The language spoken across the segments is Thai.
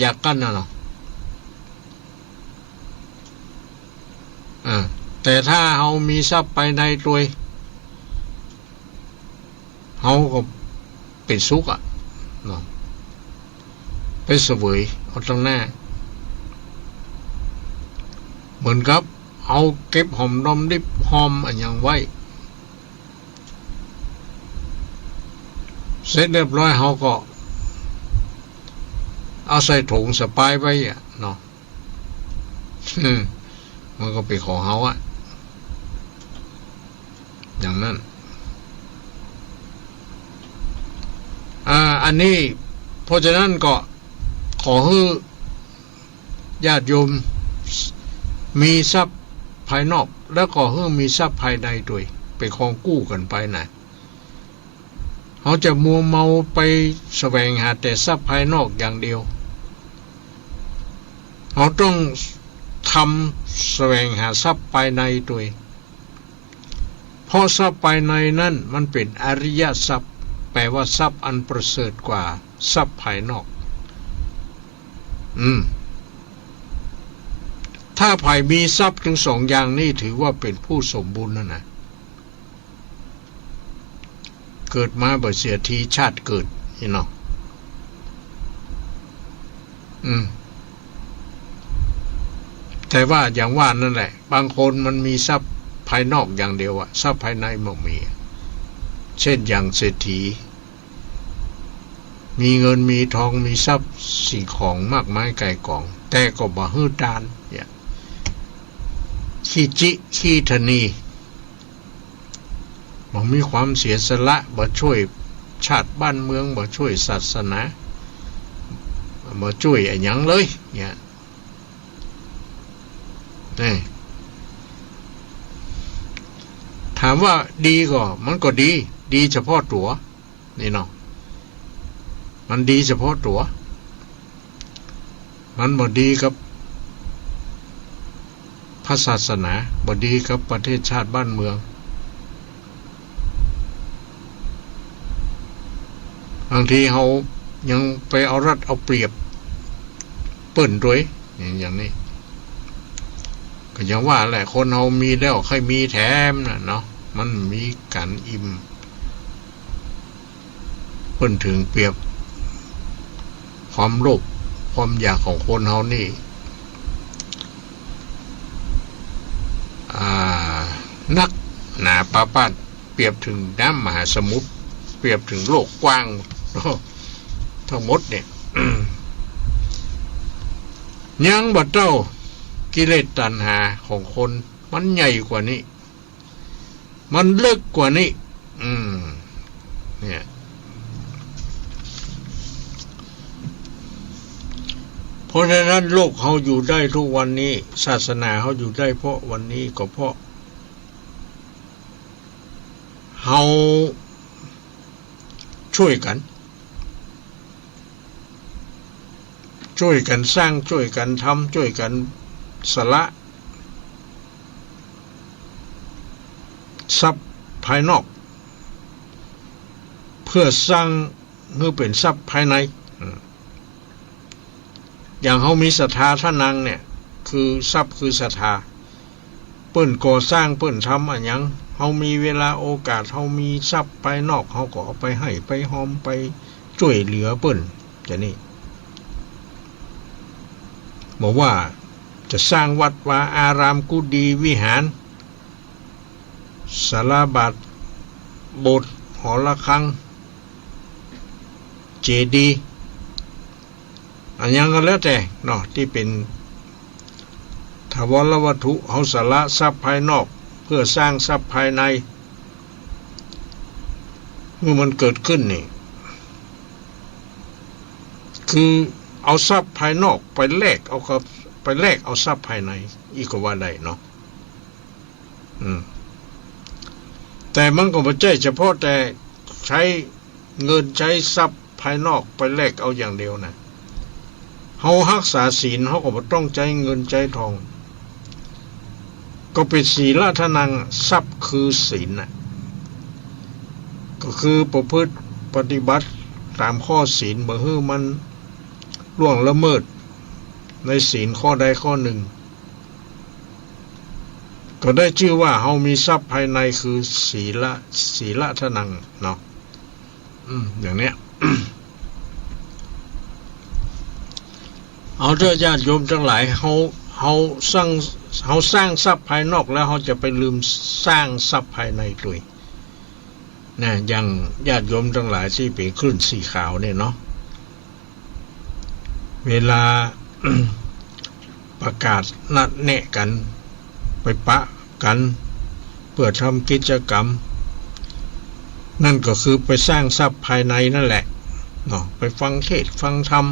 อยากกันนะเนาะแต่ถ้าเฮามีทรัพย์ภายในตัวเฮาก็เป็นสุขอ่ะเนาะไปเสวยเอาตรงหน้าเหมือนกับเอาเก็บหอมรอมริบหอมอันยังไว้เสร็จเรียบร้อยเฮาก็เอาใส่ถุงสะพายไว้อ่ะเนาะมันก็เป็นของเฮาอ่ะอย่างนั้นอันนี้เพราะฉะนั้นก็ขอให้ญาติโยมมีทรัพย์ภายนอกแล้วก็ให้มีทรัพย์ภายในด้วยไปครองกู้กันไปนะเขาจะมัวเมาไปแสวงหาแต่ทรัพย์ภายนอกอย่างเดียวเขาต้องทำแสวงหาทรัพย์ภายในด้วยเพราะทรัพย์ภายในนั้นมันเป็นอริยทรัพย์แปลว่าทรัพย์อันประเสริฐกว่าทรัพย์ภายนอกถ้าภายมีทรัพย์ถึงสองอย่างนี้ถือว่าเป็นผู้สมบูรณ์นะเกิดมาบ่เสียทีชาติเกิดเนาะแต่ว่าอย่างว่านั่นแหละบางคนมันมีทรัพย์ภายนอกอย่างเดียวอะทรัพย์ภายในไม่มีเช่นอย่างเศรษฐีมีเงินมีทองมีทรัพย์สิ่งของมากมายไก่กองแต่ก็บ่ฮื้อดานเนี่ยขี้จิขี้ทนีบ่มีความเสียสละบ่ช่วยชาติบ้านเมืองบ่ช่วยศาสนาบ่ช่วยหยังเลยเนี่ยนี่ถามว่าดีก็มันก็ดีเฉพาะตัวนี่เนาะมันดีเฉพาะตัวมันบ่ดีกับพระศาสนาบ่ดีกับประเทศชาติบ้านเมืองบางทีเขายังไปเอารัดเอาเปรียบเปิ้นด้วยอย่างนี้ก็อย่างว่าแหละคนเรามีแล้วใครมีแถมนะเนาะมันมีการอิ่มเปิ้นถึงเปรียบความโลภความอยากของคนเรานี่นักหนาปาปาดเปรียบถึงน้ำมหาสมุทรเปรียบถึงโลกกว้างทั้งหมดเนี่ย ยังบ่เจ้ากิเลสตัณหาของคนมันใหญ่กว่านี้มันลึกกว่านี้เนี่ยเพราะฉะนั้นโลกเขาอยู่ได้ทุกวันนี้ศาสนาเขาอยู่ได้เพราะวันนี้ก็เพราะเขาช่วยกันสร้างช่วยกันทำช่วยกันสละทรัพย์ภายนอกเพื่อสร้างเพื่อเป็นทรัพย์ภายในอย่างเขามีศรัทธาท่านังเนี่ยคือทรัพย์คือศรัทธาเปิ้นก่อสร้างเปิ้นทำอะไรยังเขามีเวลาโอกาสเขามีทรัพย์ภายนอกเขาก็เอาไปให้ไปหอมไปช่วยเหลือเปิ้นจะนี่บอกว่าจะสร้างวัดวาอารามกุฏิวิหารศาลาบาทโบสถ์หอระฆังเจดีย์อันยังก็แล้วแต่เนาะที่เป็นถาวรวัตถุเอาสละทรัพย์ภายนอกเพื่อสร้างทรัพย์ภายในเมื่อมันเกิดขึ้นนี่คือเอาทรัพย์ภายนอกไปแลกเอากับไปแลกเอาทรัพย์ภายในอีกก็ว่าได้เนาะแต่มันก็ไม่ใช่เฉพาะแต่ใช้เงินใช้ทรัพย์ภายนอกไปแลกเอาอย่างเดียวนะเขารักษาศีลเขาก็ไม่ต้องใจเงินใจทองก็เป็นศีลทานังทรัพย์คือศีลนะก็คือประพฤติปฏิบัติตามข้อศีลบ่ให้มัน ล่วงละเมิดในศีลข้อใดข้อหนึ่งก็ได้ชื่อว่าเฮามีทรัพย์ภายในคือศีลทนังเนาะอย่างเนี้ย เอาเถอะญาติโยมทั้งหลายเฮาสร้างทรัพย์ภายนอกแล้วเฮาจะไปลืมสร้างทรัพย์ภายในด้วยนะอย่างญาติโยมทั้งหลายที่เป็นคลื่นสีขาวเนี่ยเนาะเวลา ประกาศนัดแนะกันไปปะกันเพื่อทำกิจกรรมนั่นก็คือไปสร้างทรัพย์ภายในนั่นแหละเนาะไปฟังเทศน์ฟังธรรม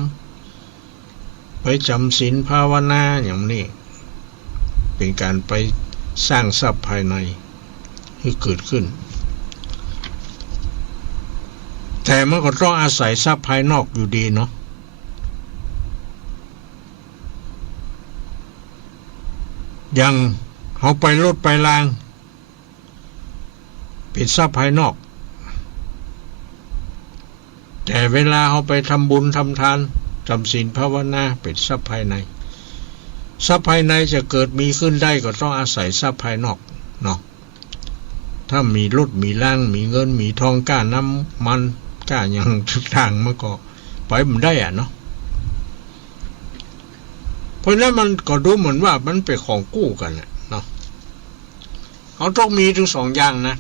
ไปจำศีลภาวนาอย่างนี้เป็นการไปสร้างทรัพย์ภายในที่เกิดขึ้นแต่มันก็ต้องอาศัยทรัพย์ภายนอกอยู่ดีเนาะอย่างเขาไปรถไปรางเป็นทรัพย์ภายนอกแต่เวลาเขาไปทำบุญทำทานจำศีลภาวนาเป็นทรัพย์ภายในทรัพย์ภายในจะเกิดมีขึ้นได้ก็ต้องอาศัยทรัพย์ภายนอกเนาะถ้ามีรถมีร่างมีเงินมีทองก้าน้ำมันก้าอย่างทุกทางมันก็ไปมันได้อะเนาะเพราะนั้นมันก็ดูเหมือนว่ามันเป็นของกู้กันเนาะเขาต้องมีทั้งสองอย่างนะ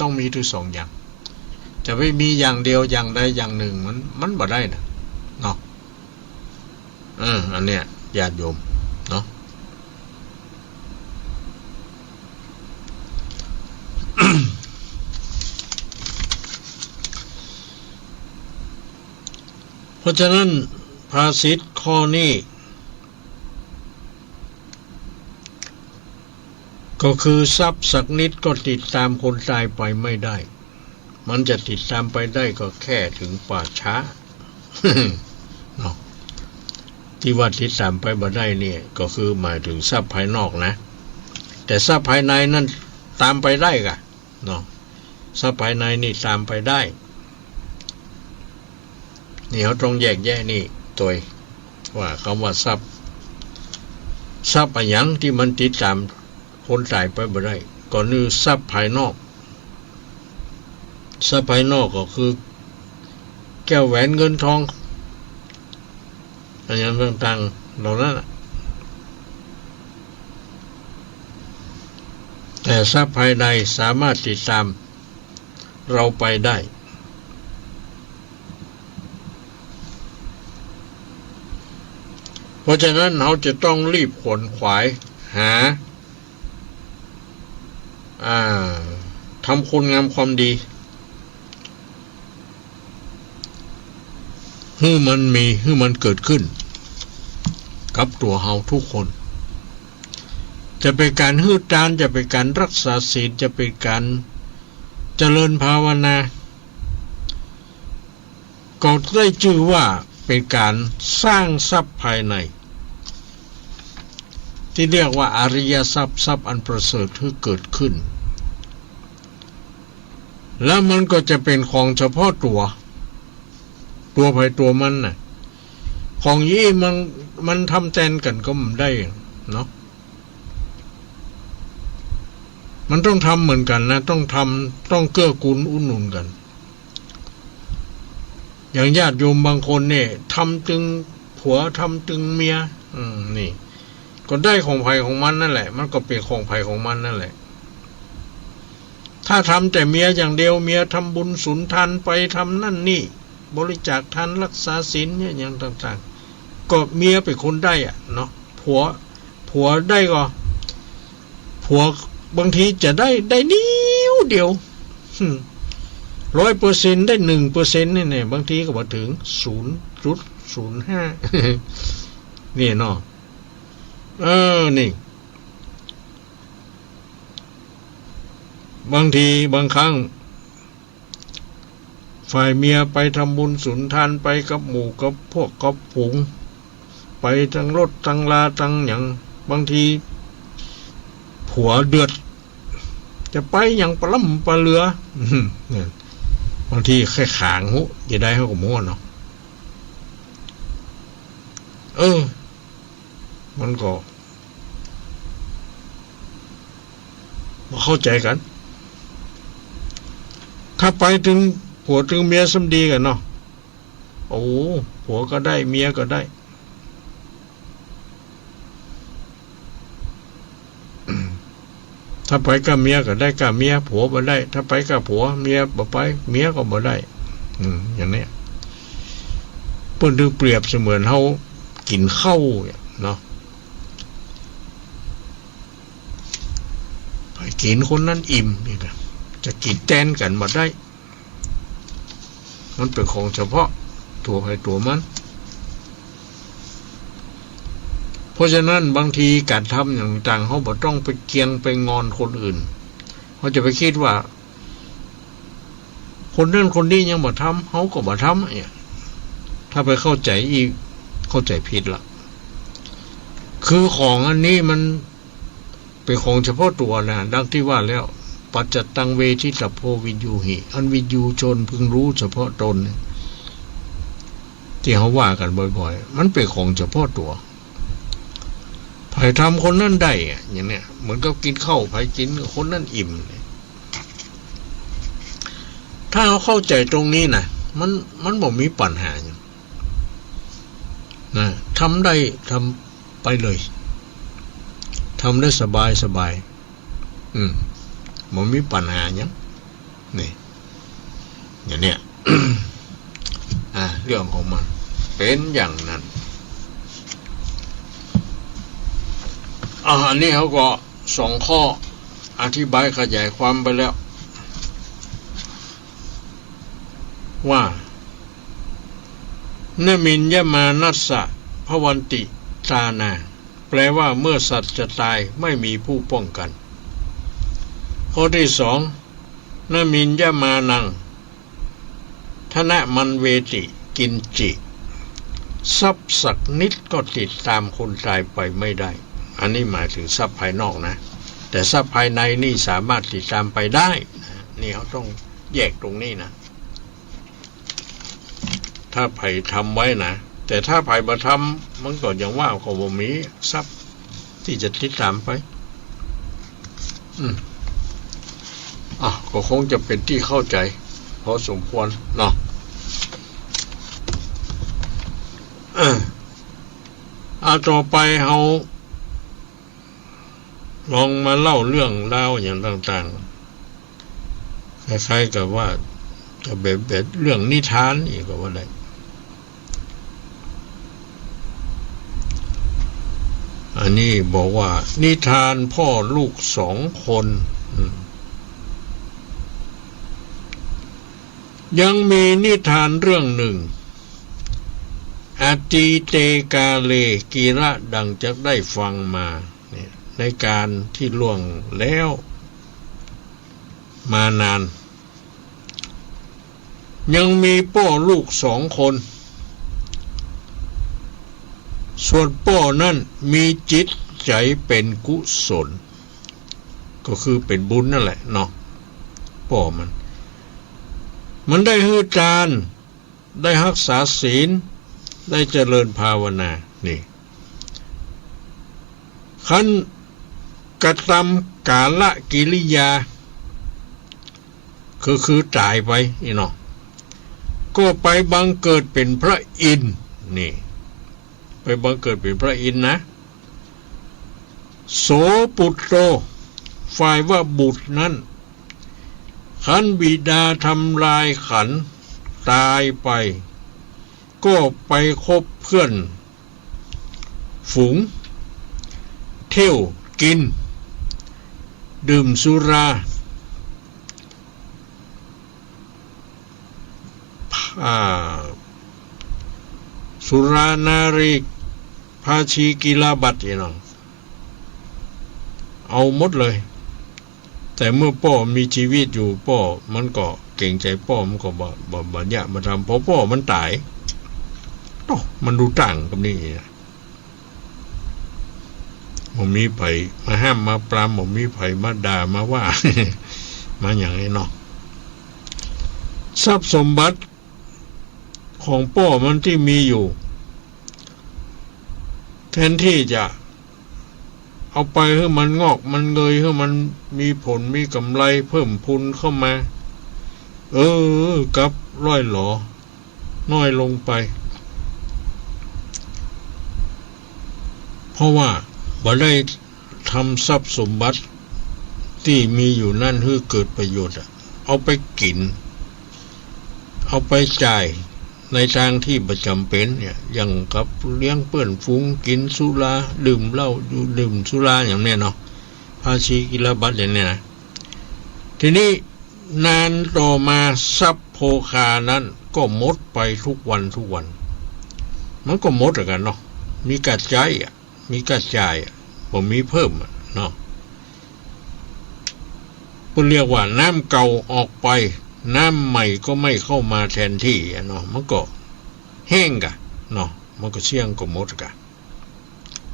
ต้องมีทั้งสองอย่างจะไม่มีอย่างเดียวอย่างใดอย่างหนึ่งมันบ่ได้นะเนาะอันเนี้ยญาติโยมเนาะ เพราะฉะนั้นภาษิตข้อนี้ก็คือทรัพย์สักนิดก็ติดตามคนตายไปไม่ได้มันจะติดตามไปได้ก็แค่ถึงป่าช้า เนาะที่ว่าติดตามไปบ่ได้เนี่ยก็คือหมายถึงทรัพย์ภายนอกนะแต่ทรัพย์ภายในนั่นตามไปได้กะเนาะทรัพย์ภายในนี่ตามไปได้นี่เขาต้องแยกแยะนี่ตัวว่าคำว่าทรัพย์อะไรอย่างที่มันติดตามคนตายไปบ่ได้ก็คือทรัพย์ภายนอกทรัพย์ภายนอกก็คือแก้วแหวนเงินทองอะไรอย่างต่างๆเหล่านั้นแต่ทรัพย์ภายในสามารถติดตามเราไปได้เพราะฉะนั้นเราจะต้องรีบขวนขวายหาทำคุณงามความดีให้มันเกิดขึ้นกับตัวเราทุกคนจะเป็นการฮืดจานจะเป็นการรักษาศีลจะเป็นการเจริญภาวนาก็ได้ชื่อว่าเป็นการสร้างทรัพย์ภายในที่เรียกว่าอริยทรัพย์อันประเสริฐที่เกิดขึ้นแล้วมันก็จะเป็นของเฉพาะตัวภายตัวมันน่ะของยี่มันทำแทนกันก็ไม่ได้เนาะมันต้องทำเหมือนกันนะต้องเกื้อกูลอุดหนุนกันอย่างญาติโยมบางคนเนี่ยทำจึงผัวทำจึงเมียนี่ก็ได้ของไผ่ของมันนั่นแหละมันก็เป็นของไผ่ของมันนั่นแหละถ้าทำแต่เมียอย่างเดียวเมียทำบุญสุนทานไปทำนั่นนี่บริจาคทานรักษาศีลเนี่ยอย่างต่างๆก็เมียเป็นคนได้เนาะผัวได้ก็ผัวบางทีจะได้นิ้วเดียว100%ได้ 1% เนี่ยบางทีก็บ่ถึง 0.05 นี่เนาะนี่บางทีบางครั้งฝ่ายเมียไปทำบุญสุนทานไปกับหมู่กับพวกกับฝูงไปทั้งรถทั้งลาทั้งอย่างบางทีผัวเดือดจะไปอย่างปลาล่ำปลาเรือบางทีแค่ขางหูจะได้เขาก็มั่วเนาะ มันก็มาเข้าใจกันถ้าไปถึงผัวถึงเมียสมดีกันเนาะโอ้ผัวก็ได้เมียก็ได้ถ้าไปกับเมียก็ได้กับเมียผัวบ่ได้ถ้าไปกับผัวเมียบ่ไปเมียก็บ่ได้อย่างนี้เพิ่นถึงเปรียบเสมือนเฮากินข้าวเนาะไปกินคนนั้นอิ่มนี่ก็จะกินแทนกันบ่ได้มันเป็นของเฉพาะตัวใครตัวมันเพราะฉะนั้นบางทีการทำอย่างต่างเขาบ่ต้องไปเกียงไปงอนคนอื่นเขาจะไปคิดว่าคนนั้นคนนี้ยังบ่ทำเขาก็บ่ทำเนี่ยถ้าไปเข้าใจอีกเข้าใจผิดละคือของอันนี้มันเป็นของเฉพาะตัวนะดังที่ว่าแล้วปัจจตังเวทิตโพวิญญูหิอันวิญญูชนพึงรู้เฉพาะตนที่เขาว่ากันบ่อยๆมันเป็นของเฉพาะตัวไผ่ทำคนนั้นได้อย่างเนี้ยเหมือนกับกินข้าวไผ่กินคนนั้นอิ่มถ้าเขาเข้าใจตรงนี้นะมันบ่มีปัญหานะทำได้ทำไปเลยทำได้สบายบ่มีปัญหาอย่างนี่อย่างเนี้ย เรื่องของมันเป็นอย่างนั้นอันนี้เขาก็2 ข้ออธิบายขยายความไปแล้วว่านมินยมานัสสะภวันติตานาแปลว่าเมื่อสัตว์จะตายไม่มีผู้ป้องกันข้อที่2นมินยมานังธนะมันเวติกินจิทรัพย์สักนิดก็ติดตามคนตายไปไม่ได้อันนี้หมายถึงทรัพย์ภายนอกนะแต่ทรัพย์ภายในนี่สามารถติดตามไปได้นะนี่เขาต้องแยกตรงนี้นะถ้าไผ่ทำไว้นะแต่ถ้าไผ่บ่ทำมันก็อย่างว่าก็บ่มีทรัพย์ที่จะติดตามไปก็คงจะเป็นที่เข้าใจพอสมควรเนาะต่อไปเราลองมาเล่าเรื่องราวอย่างต่างๆคล้ายๆกับว่าจะแบบเรื่องนิทานอีกก็ว่าได้อันนี้บอกว่านิทานพ่อลูก2 คนยังมีนิทานเรื่องหนึ่งอติเตกาเลกีระดังจะได้ฟังมาในการที่ล่วงแล้วมานานยังมีพ่อลูก2 คนส่วนพ่อนั่นมีจิตใจเป็นกุศลก็คือเป็นบุญนั่นแหละเนาะพ่อมันได้ฮือทานได้รักษาศีลได้เจริญภาวนานี่ขั้นกระทำกาลกิริยาคือตายไปเนาะก็ไปบังเกิดเป็นพระอินทร์นี่ไปบังเกิดเป็นพระอินทร์นะโสปุตโตฝ่ายว่าบุตรนั้นขันบิดาทำลายขันตายไปก็ไปคบเพื่อนฝูงเที่ยวกินดื่มสุราสุรานารีภาชีกีฬาบัตรเนาะเอาหมดเลยแต่เมื่อพ่อมีชีวิตอยู่พ่อมันก็เก่งใจพ่อมันก็บ่เนี่ยมาทำเพราะพ่อมันตายมันดูต่างกับนี่ผมมีไผมาห้ามมาปรามผมมีไผมาด่ามาว่า มาอย่างนี้เนาะทรัพย์สมบัติของพ่อมันที่มีอยู่ แทนที่จะเอาไปให้มันงอกมันเงยให้มันมีผลมีกำไรเพิ่มพูนเข้ามากับร้อยหลอน้อยลงไปเพราะว่าบ่ได้ทำทรัพย์สมบัติที่มีอยู่นั่นให้เกิดประโยชน์เอาไปกินเอาไปจ่ายในทางที่ประจำเป็นเนี่ยอย่างกับเลี้ยงเพื่อนฝูงกินสุราดื่มเหล้าดื่มสุราอย่างนี้เนาะภาษีกิลบัตรอย่างนี้นะทีนี้นานต่อมาทรัพย์โภคานั้นก็หมดไปทุกวันมันก็หมดกันเนาะมีกระจายมีกระจายบ่มีเพิ่มเนาะก็เรียกว่าน้ำเก่าออกไปน้ำใหม่ก็ไม่เข้ามาแทนที่เนาะมันก็แห้งกะเนาะมันก็เสี่ยงก็หมดกะ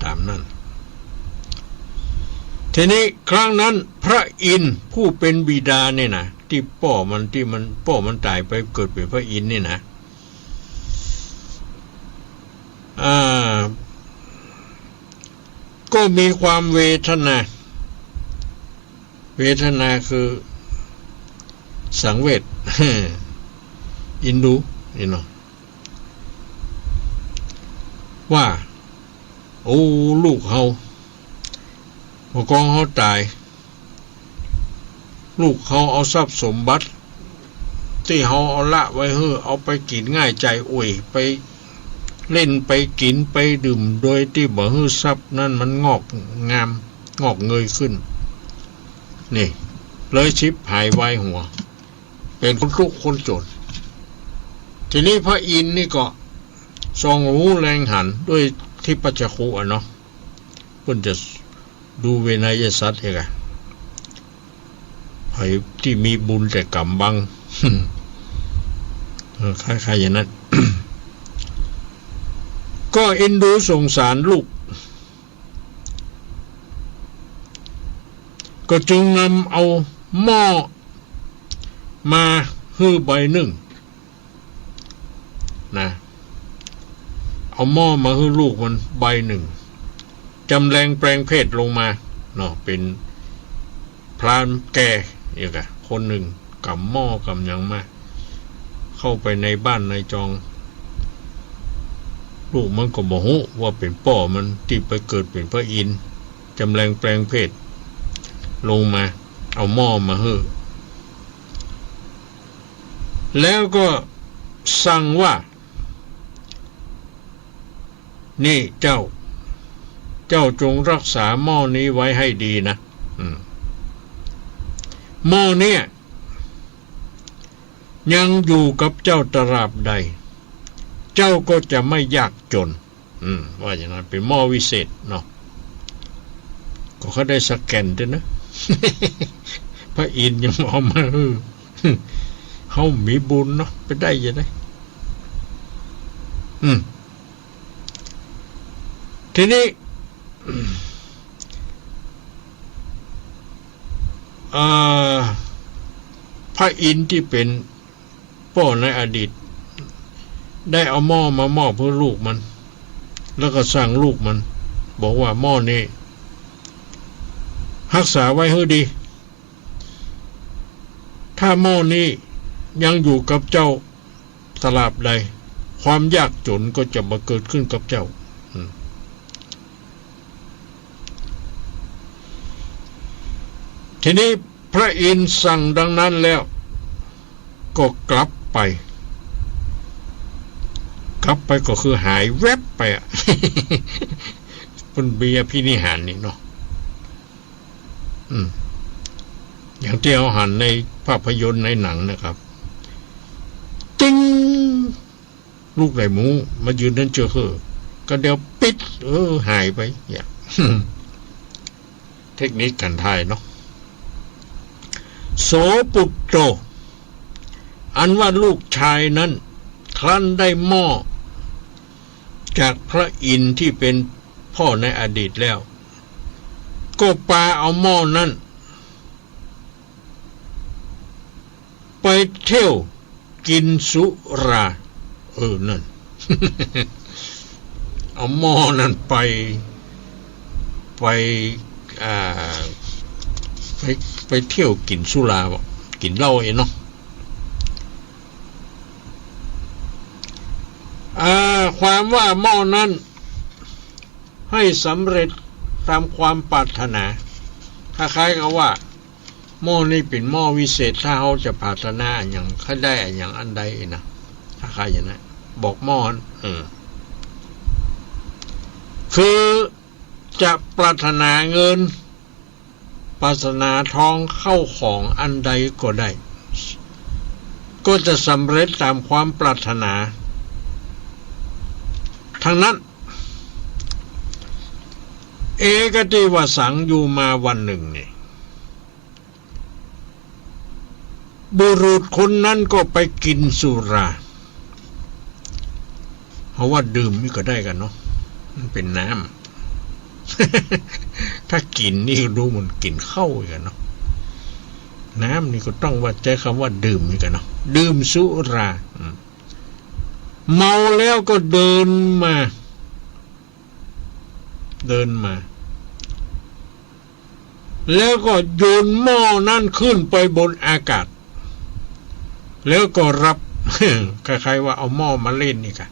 ตามนั้นทีนี้ครั้งนั้นพระอินทร์ผู้เป็นบิดาเนี่ยนะที่พ่อมันตายไปเกิดเป็นพระอินทร์นี่นะก็มีความเวทนาคือสังเวชอินดูนี่เนาะว่าโอ้ลูกเขาพอกองเขาตายลูกเขาเอาทรัพย์สมบัติที่เขาเอาละไว้เอาไปกินง่ายใจอวยไปเล่นไปกินไปดื่มโดยที่บ่ให้ทรัพย์นั้นมันงอกงามงอกเงยขึ้นนี่เลยชิบหายไว้หัวเป็นคนทุกข์คนจนทีนี้พระอินทร์นี่ก็ทรงรู้แรงหันด้วยที่ปัจจคุเนาะเพิ่นจะดูเวนยสัตว์เองไผที่มีบุญแต่กรรมบังคล้ายๆอย่างนั้น ก็เอ็นดูสงสารลูกก็จึงนำเอาหม้อมาฮื้อใบหนึ่งนะเอาหม้อมาฮื้อลูกมันใบหนึ่งจำแรงแปลงเพศลงมาเนาะเป็นพรานแก่อีกอะคนหนึ่งกับหม้อกับอย่างมาเข้าไปในบ้านในจองลูกมันก็บ่ฮู้ว่าเป็นพ่อมันที่ไปเกิดเป็นพระอินทร์จำแรงแปลงเพศลงมาเอาหม้อมาฮื้อแล้วก็สั่งว่านี่เจ้าจงรักษาหม้อนี้ไว้ให้ดีนะหม้อเนี่ยยังอยู่กับเจ้าตราบใดเจ้าก็จะไม่ยากจนว่าอย่างนั้นเป็นหม้อวิเศษเนาะก็เขาได้สแกนด้วยนะ พระอินทร์ยังเอามาเขามีบุญเนาะไปได้ยังไงทีนี้พระอินทร์ที่เป็นพ่อในอดีตได้เอาหม้อมามอบเพื่อลูกมันแล้วก็สั่งลูกมันบอกว่าหม้อนี้รักษาไว้ให้ดีถ้าหม้อนี้ยังอยู่กับเจ้าตราบใดความยากจนก็จะมาเกิดขึ้นกับเจ้าทีนี้พระอินทร์สั่งดังนั้นแล้วก็กลับไปก็คือหายแวบไปเป็นเบียพินิหารนี่เนาะอย่างที่เอาหันในภาพยนตร์ในหนังนะครับติ้งลูกไหลหมูมายืนนั่นเจอก็เดี๋ยวปิดหายไปอย่าง เทคนิคกันไทยเนาะโสปุตโตอันว่าลูกชายนั้นครั้นได้หม้อจากพระอินทร์ที่เป็นพ่อในอดีตแล้วก็ปาเอาหม้อนั้นไปเที่ยวกินสุรานั่น ก เอาหม้อนั้นไปอ่าไปเที่ยวกินสุราบ่กินเหล้าเองเนาะความว่าหม้อนั้นให้สำเร็จตามความปรารถนาคล้ายๆกับว่าหม้อนี้เป็นหม้อวิเศษถ้าเขาจะปรารถนาอย่างเขาได้อย่างอันใดนะคล้ายๆอย่างนั้นบอกหม้อคือจะปรารถนาเงินปรารถนาทองเข้าของอันใดก็ได้ก็จะสำเร็จตามความปรารถนาทั้งนั้นเอกติวสังอยู่มาวันหนึ่งนี่บุรุษคนนั้นก็ไปกินสุราเพราะว่าดื่มนี่ก็ได้กันเนาะมันเป็นน้ำ ถ้ากินนี่ดูมันกินเข้ากันเนาะน้ำนี่ก็ต้องว่าใช้คำว่าดื่มนี่กันเนาะดื่มสุราเมาแล้วก็เดินมาแล้วก็โยนหม้อนั่นขึ้นไปบนอากาศแล้วก็รับ คล้ายๆว่าเอาหม้อมาเล่นนี่ค่ะ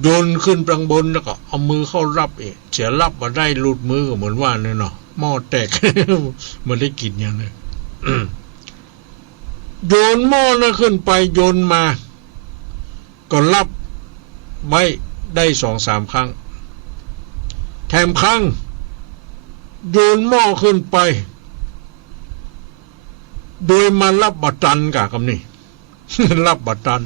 โยนขึ้นไปบนแล้วก็เอามือเข้ารับเสียรับมาได้หลุดมือก็เหมือนว่าเนี่ยเนาะหม้อแตก มันได้กินอย่างนี้ โยนหม้อนั่นขึ้นไปโยนมาก็รับไว้ได้ 2-3 ครั้งแถมครั้งโยนหม้อขึ้นไปโดยมารับบัตรันกับคำนี้ รับบัตรัน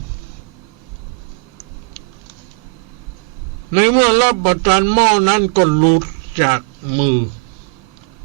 ในเมื่อรับบัตรันหม้อนั้นก็หลุดจากมือ